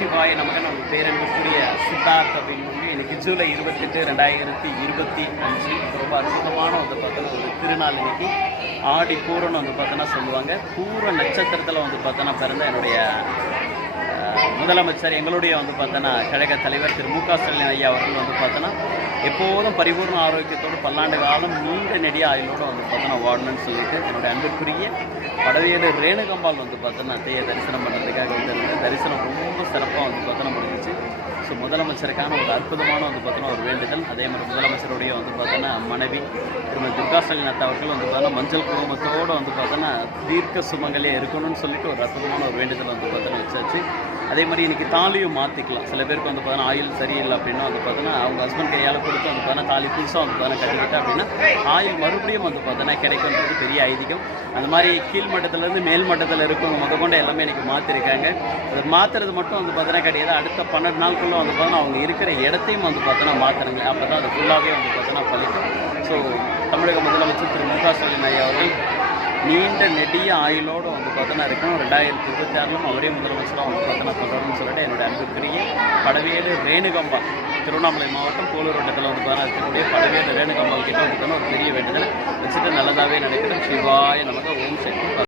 சிவாய நமக்கு நம்ம பேரன்புக்குரிய சித்தார்த் அப்படின்னு எனக்கு ஜூலை 28, 2025 ரொம்ப அற்புதமான வந்து பார்த்தோன்னா ஒரு திருநாள் இன்னைக்கு ஆடி பூரம்னு வந்து பார்த்தோன்னா சொல்லுவாங்க. பூர நட்சத்திரத்தில் வந்து பார்த்தோன்னா பிறந்த என்னுடைய முதலமைச்சர் எங்களுடைய வந்து பார்த்தோன்னா கழக தலைவர் திரு மு க ஸ்டாலின் ஐயா அவர்கள் வந்து பார்த்தோன்னா எப்போதும் பரிபூர்ண ஆரோக்கியத்தோடு பல்லாண்டு காலம் நீண்ட நெடிய ஆயுளோடு வந்து பார்த்தோன்னா வாழணும்னு சொல்லிட்டு என்னுடைய அன்பிற்குரிய படவேடு ரேணுகம்பால் வந்து பார்த்தோன்னா அத்தையை தரிசனம் பண்ணுறதுக்காக வந்து தரிசனம் ரொம்ப சிறப்பாக வந்து பார்த்தோன்னா முடிஞ்சிச்சு. ஸோ முதலமைச்சருக்கான ஒரு அற்புதமான வந்து பார்த்தோன்னா ஒரு வேண்டுதல். அதே மாதிரி முதலமைச்சருடைய வந்து பார்த்தோன்னா மனைவி திருமதி துர்கா ஸ்டாலின் அத்தா அவர்கள் வந்து பார்த்தோன்னா மஞ்சள் குடும்பத்தோடு வந்து பார்த்தோன்னா தீர்க்க சுமங்கலே இருக்கணும்னு சொல்லிட்டு ஒரு அற்புதமான ஒரு வேண்டுதல் வந்து பார்த்தோன்னா வச்சாச்சு. அதே மாதிரி இன்றைக்கி தாலியும் மாற்றிக்கலாம். சில பேருக்கு வந்து பார்த்தோன்னா ஆயில் சரியில்லை அப்படின்னா வந்து பார்த்தோன்னா அவங்க ஹஸ்பண்ட் கையால் கொடுத்து வந்து பார்த்தோன்னா தாலி புதுசாக வந்து பார்த்தோன்னா கட்டிக்கிட்டா அப்படின்னா ஆயில் மறுபடியும் வந்து பார்த்தோன்னா கிடைக்குன்றது பெரிய ஐதீகம். அந்த மாதிரி கீழ் மட்டத்திலேருந்து மேல் மட்டத்தில் இருக்கவங்க முதற்கொண்டு எல்லாமே இன்றைக்கி மாற்றிருக்காங்க. அது மாற்றுறது மட்டும் வந்து பார்த்தோன்னா கிடையாது, அடுத்த 12 நாளுக்குள்ளே வந்து பார்த்தோன்னா அவங்க இருக்கிற இடத்தையும் வந்து பார்த்தோன்னா மாற்றணுங்க. அப்போ தான் அது ஃபுல்லாகவே வந்து பார்த்தோன்னா பழிக்கும். ஸோ தமிழக முதலமைச்சர் திரு மு க ஸ்டாலின் ஐயா அவர்கள் நீண்ட நெடிய ஆயுளோடு வந்து பார்த்தோன்னா இருக்கணும். 2026 அவரே முதலமைச்சராக வந்து பார்த்தோன்னா தொடரும்னு சொல்லிட்டு என்னுடைய அன்புக்குரிய படவேடு ரேணுகம்பால் திருவண்ணாமலை மாவட்டம் போலூர் வட்டத்தில் வந்து பார்த்தா இருக்கக்கூடிய படவேடு ரேணுகம்பால் கிட்ட வந்து ஒரு பெரிய வேண்டுதல் வச்சுட்டு நல்லதாகவே நினைக்கிறேன். சிவாய நமக்கு ஓம் சக்தி.